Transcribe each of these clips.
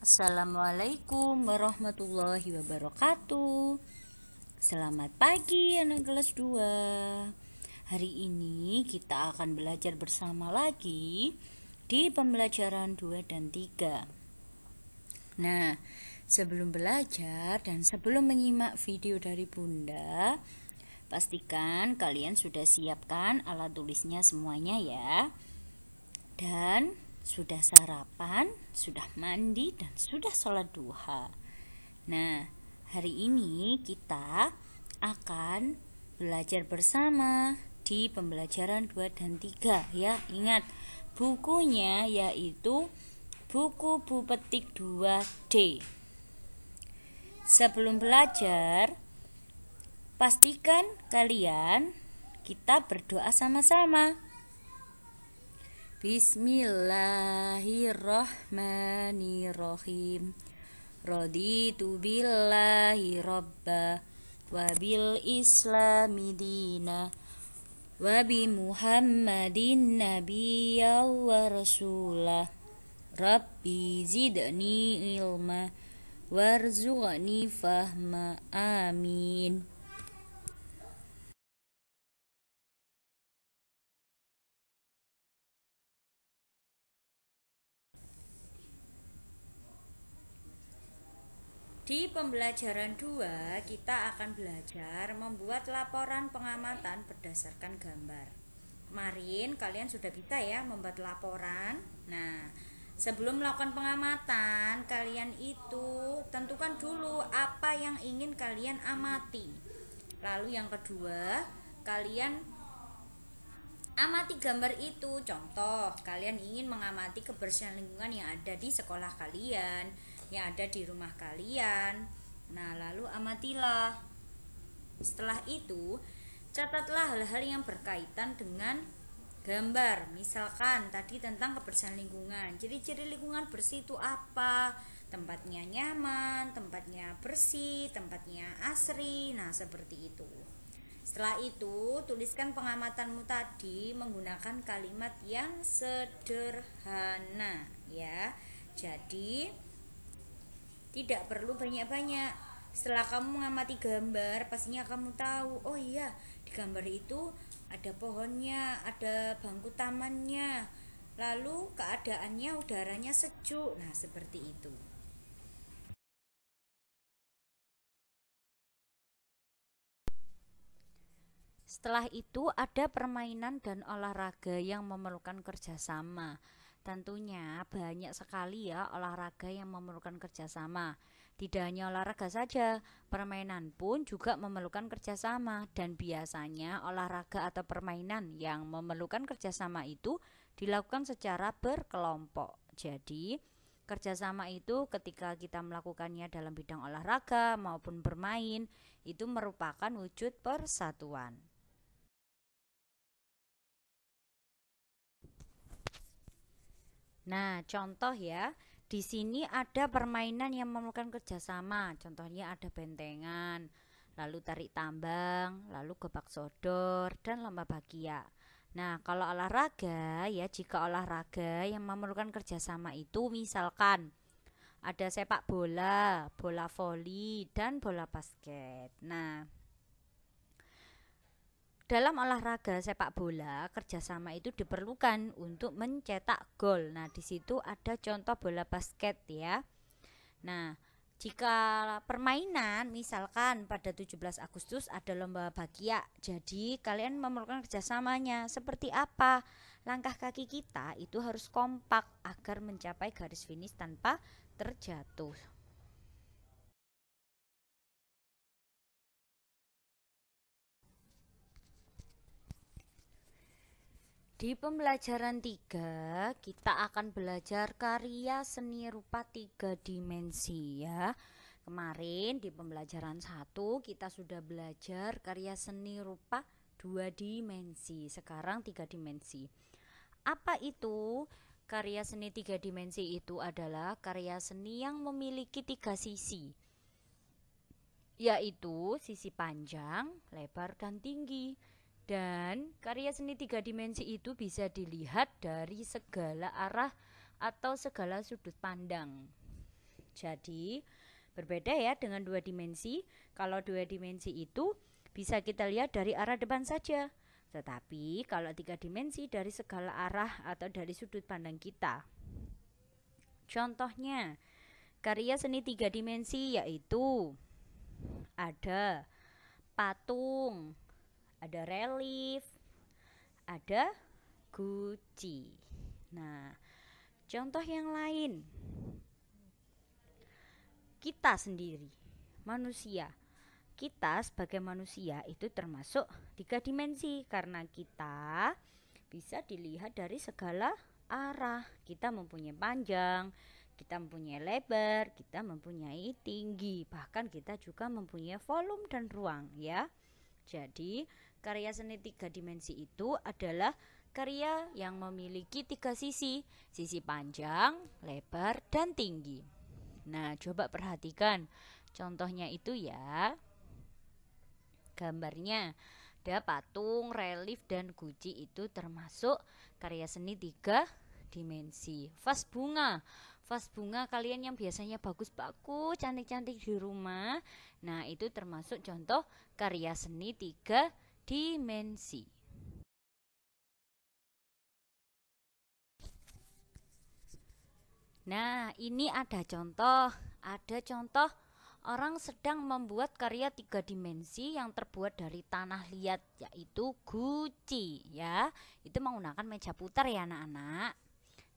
Assalamualaikum warahmatullahi wabarakatuh. Selamat pagi anak kelas 2. Hari ini kita akan belajar bersama lagi di pembelajaran 2 dan 3. Nah, sebelum belajar dan sebelum menyimak video dari Bunda, pastikan kalian sudah siapkan alat tulisnya semuanya ya. Dan sudah sarapan, sudah mandi, dan sudah sholat duha. Nah, hari ini kita akan belajar bersama di pembelajaran 2 dan 3 ya. Ingat, bukunya yaitu buku Bu Petik 2D. Sebelum belajar, pastikan kita berdoa sama-sama. Bismillahirrahmanirrahim. Raditu billahi rabba wa bil islami dina wa bi muhammadin nabiyya wa rasulah. Rabbi zidni ilma warzuqni fahma. Amin. Di pembelajaran 2, kita akan belajar membuat laporan pengamatan berdasarkan gambar. Kemarin kalian sudah bisa ya membuat laporan. Nah, sebelum melakukan pengamatan, kalian itu tentukan dulu apa yang ingin kalian amati. Lalu yang kedua, kalian amati gambar itu. Contoh, kalian ingin mengamati kebersihan lingkungan yang ada di sekolah kalian, yang ada di rumah kalian. Nah, lalu amatilah. Setelah itu, catatlah hal-hal yang berkaitan dengan gambar. Misalkan tadi tentang kebersihan lingkungan. Ciri-ciri lingkungan bersih itu apa? Tempatnya nyaman, tempatnya bersih, tempatnya asri. Nah, seperti itu. Setelah itu, tuliskan pengamatanmu tadi menggunakan kalimat yang sederhana ya. Jadi, tidak perlu banyak-banyak. Setelah kamu mengamati gambar, pastinya kamu tahu, oh iya, di gambar itu ada pohonnya, ada bangku tamannya, lalu keadaannya udaranya sejuk. Nah, seperti itu. Setelah itu ada permainan dan olahraga yang memerlukan kerjasama. Tentunya banyak sekali ya olahraga yang memerlukan kerjasama. Tidak hanya olahraga saja, permainan pun juga memerlukan kerjasama. Dan biasanya olahraga atau permainan yang memerlukan kerjasama itu dilakukan secara berkelompok. Jadi, kerjasama itu ketika kita melakukannya dalam bidang olahraga maupun bermain, itu merupakan wujud persatuan. Nah, contoh ya, di sini ada permainan yang memerlukan kerjasama. Contohnya ada bentengan, lalu tarik tambang, lalu gebak sodor, dan lomba bakia. Nah, kalau olahraga ya, jika olahraga yang memerlukan kerjasama itu misalkan ada sepak bola, bola voli, dan bola basket. Nah, dalam olahraga sepak bola, kerjasama itu diperlukan untuk mencetak gol. Nah, di situ ada contoh bola basket ya. Nah, jika permainan, misalkan pada 17 Agustus ada lomba bakia, jadi kalian memerlukan kerjasamanya. Seperti apa? Langkah kaki kita itu harus kompak agar mencapai garis finish tanpa terjatuh. Di pembelajaran 3, kita akan belajar karya seni rupa 3 dimensi ya. Kemarin di pembelajaran 1 kita sudah belajar karya seni rupa 2 dimensi. Sekarang 3 dimensi. Apa itu? Karya seni 3 dimensi itu adalah karya seni yang memiliki 3 sisi, yaitu sisi panjang, lebar, dan tinggi. Dan karya seni 3 dimensi itu bisa dilihat dari segala arah atau segala sudut pandang. Jadi berbeda ya dengan 2 dimensi. Kalau 2 dimensi itu bisa kita lihat dari arah depan saja. Tetapi kalau 3 dimensi dari segala arah atau dari sudut pandang kita. Contohnya, karya seni 3 dimensi yaitu ada patung, ada relief, ada guci. Nah, contoh yang lain, kita sendiri, manusia. Kita sebagai manusia itu termasuk 3 dimensi karena kita bisa dilihat dari segala arah. Kita mempunyai panjang, kita mempunyai lebar, kita mempunyai tinggi, bahkan kita juga mempunyai volume dan ruang ya. Jadi karya seni 3 dimensi itu adalah karya yang memiliki 3 sisi, sisi panjang, lebar, dan tinggi. Nah, coba perhatikan contohnya itu ya. Gambarnya ada patung, relief, dan guci itu termasuk karya seni 3 dimensi. Vas bunga kalian yang biasanya bagus-bagus, cantik-cantik di rumah. Nah, itu termasuk contoh karya seni 3 dimensi. Nah, ini ada contoh orang sedang membuat karya 3 dimensi yang terbuat dari tanah liat, yaitu guci ya. Itu menggunakan meja putar ya anak-anak.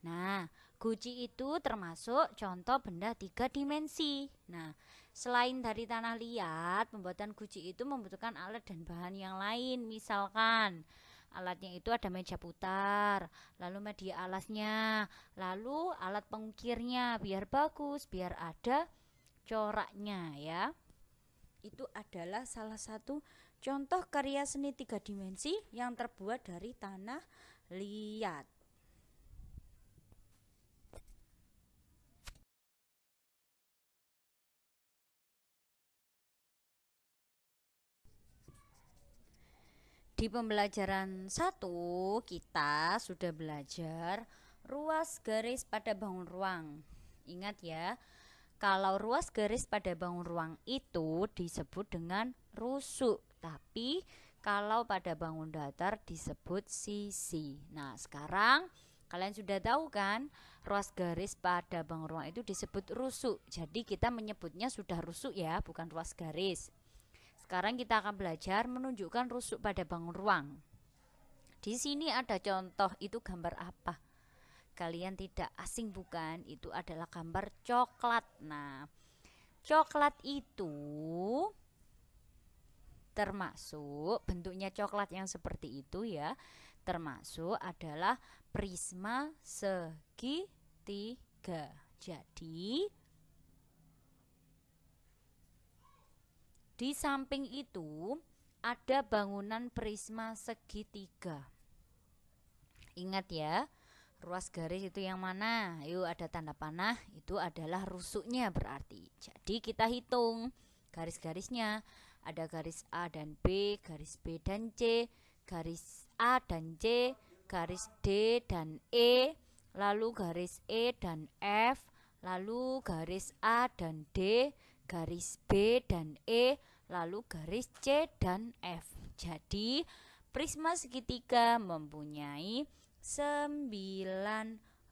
Nah, guci itu termasuk contoh benda 3 dimensi. Nah, selain dari tanah liat, pembuatan guci itu membutuhkan alat dan bahan yang lain. Misalkan alatnya itu ada meja putar, lalu media alasnya, lalu alat pengukirnya biar bagus, biar ada coraknya ya. Itu adalah salah satu contoh karya seni 3 dimensi yang terbuat dari tanah liat. Di pembelajaran 1 kita sudah belajar ruas garis pada bangun ruang. Ingat ya, kalau ruas garis pada bangun ruang itu disebut dengan rusuk, tapi kalau pada bangun datar disebut sisi. Nah, sekarang kalian sudah tahu kan, ruas garis pada bangun ruang itu disebut rusuk. Jadi kita menyebutnya sudah rusuk ya, bukan ruas garis. Sekarang kita akan belajar menunjukkan rusuk pada bangun ruang. Di sini ada contoh, itu gambar apa? Kalian tidak asing bukan? Itu adalah gambar coklat. Nah, coklat itu termasuk bentuknya coklat yang seperti itu ya, termasuk adalah prisma segitiga. Jadi di samping itu ada bangunan prisma segitiga. Ingat ya, ruas garis itu yang mana? Yuk, ada tanda panah, itu adalah rusuknya berarti. Jadi kita hitung garis-garisnya. Ada garis A dan B, garis B dan C, garis A dan C, garis D dan E, lalu garis E dan F, lalu garis A dan D, garis B dan E, lalu garis C dan F. Jadi prisma segitiga mempunyai 9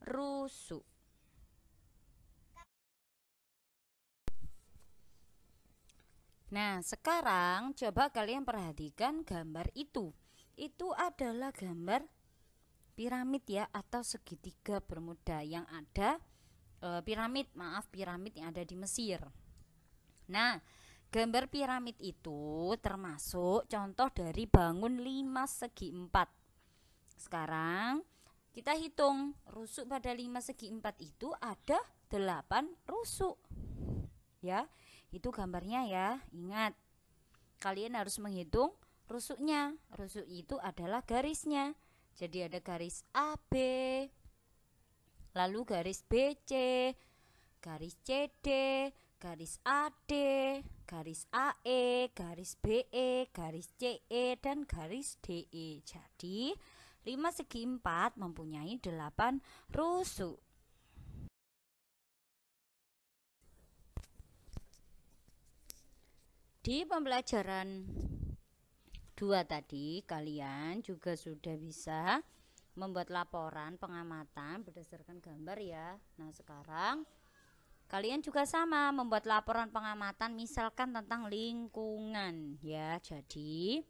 rusuk. Nah, sekarang coba kalian perhatikan gambar itu. Itu adalah gambar piramid ya, atau segitiga bermuda yang ada piramid yang ada di Mesir. Nah, gambar piramid itu termasuk contoh dari bangun 5 segi 4. Sekarang kita hitung rusuk pada 5 segi 4 itu ada 8 rusuk. Ya, itu gambarnya ya. Ingat, kalian harus menghitung rusuknya. Rusuk itu adalah garisnya. Jadi ada garis AB, lalu garis BC, garis CD, garis AD, garis AE, garis BE, garis CE, dan garis DE. Jadi 5 segi 4 mempunyai 8 rusuk. Di pembelajaran 2 tadi kalian juga sudah bisa membuat laporan pengamatan berdasarkan gambar ya. Nah, sekarang kalian juga sama membuat laporan pengamatan misalkan tentang lingkungan ya. Jadi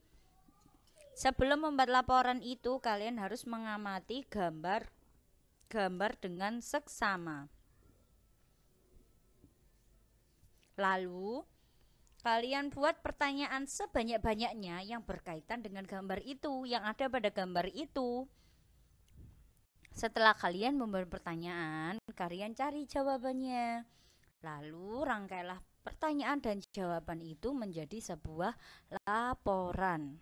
sebelum membuat laporan itu kalian harus mengamati gambar dengan seksama. Lalu kalian buat pertanyaan sebanyak-banyaknya yang berkaitan dengan gambar itu, yang ada pada gambar itu. Setelah kalian membuat pertanyaan, kalian cari jawabannya. Lalu rangkailah pertanyaan dan jawaban itu menjadi sebuah laporan.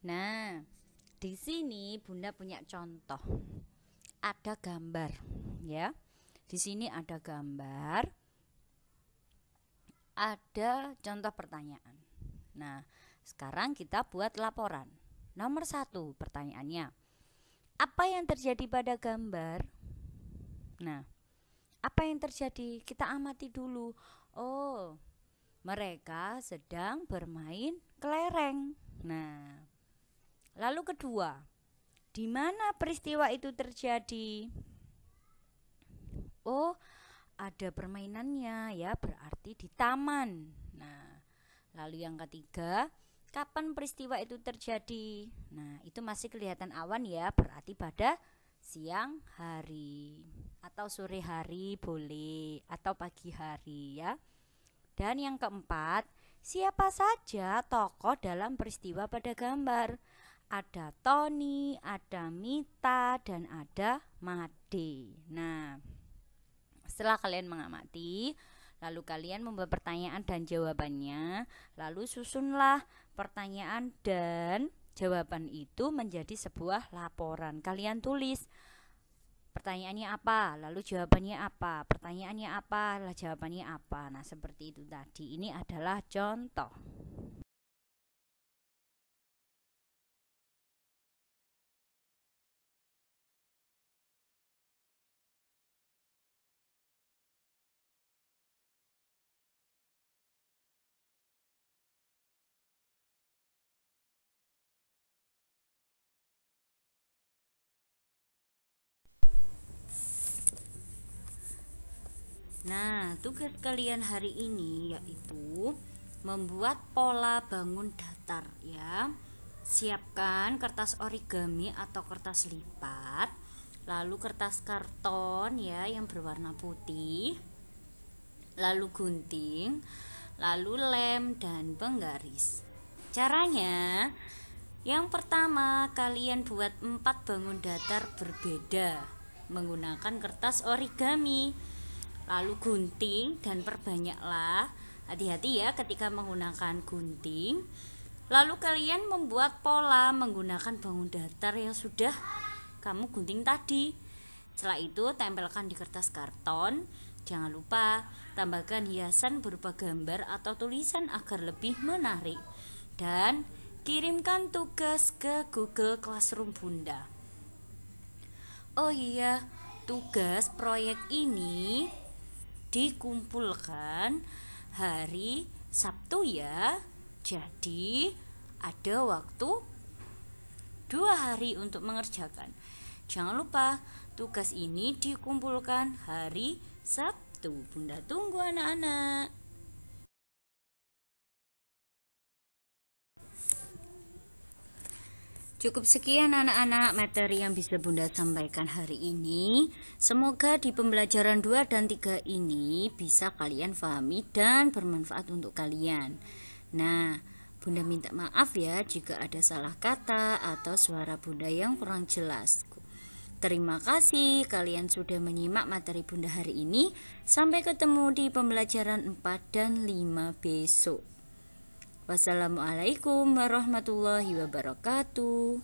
Nah, di sini Bunda punya contoh. Ada gambar, ya. Di sini ada gambar. Ada contoh pertanyaan. Nah, sekarang kita buat laporan. Nomor 1 pertanyaannya. Apa yang terjadi pada gambar? Nah, apa yang terjadi? Kita amati dulu. Oh, mereka sedang bermain kelereng. Nah, lalu kedua, di mana peristiwa itu terjadi? Oh, ada permainannya ya, berarti di taman. Nah, lalu yang ketiga, kapan peristiwa itu terjadi? Nah, itu masih kelihatan awan ya, berarti pada siang hari atau sore hari boleh, atau pagi hari ya. Dan yang keempat, siapa saja tokoh dalam peristiwa pada gambar? Ada Tony, ada Mita, dan ada Made. Nah, setelah kalian mengamati, lalu kalian membuat pertanyaan dan jawabannya, lalu susunlah pertanyaan dan jawaban itu menjadi sebuah laporan. Kalian tulis pertanyaannya apa, lalu jawabannya apa, pertanyaannya apa, lalu jawabannya apa. Nah, seperti itu tadi. Ini adalah contoh. Nah, tugas kalian hari ini yaitu membuat pola bangun datar ya. Siapkan kertas origami atau kertas lipat, lalu kertas karton ya yang berwarna putih, lalu gunting, lalu lem dan penggaris. Caranya, yang pertama kalian buat 4 bangun datar berbeda menggunakan kertas origami. Lalu gunting dan perbanyaklah. Hati-hati ya ketika menggunakan gunting. Lalu kalian membuat pola menggunakan bangun datar yang sudah kamu gunting tadi. Setelah itu tempelkan di kertas karton. Jangan lupa tambahkan hiasan berupa gambar atau tulisan agar lebih menarik. Dan kirimkan tugas ke Google Classroom Bunda. Oh iya, tugas proyek ini dikumpulkan hari Sabtu ya. Jadi ada waktu 2 hari untuk mengerjakan. Jangan lupa tugas ini dikumpulkan hari Sabtu. Bunda tunggu anak-anak. Cukup sekian anak-anak materi yang bisa Bunda sampaikan hari ini. Semoga di pembelajaran 2 dan 3 ini bisa kalian pahami dan bermanfaat untuk kalian. Nah, Bunda minta maaf ya jika ada salah kata atau suara Bunda yang kurang jelas. Terima kasih kalian sudah menyimak materi Bunda hari ini. Sampai ketemu di pembelajaran 4 dan 5 besok. Wassalamualaikum warahmatullahi wabarakatuh.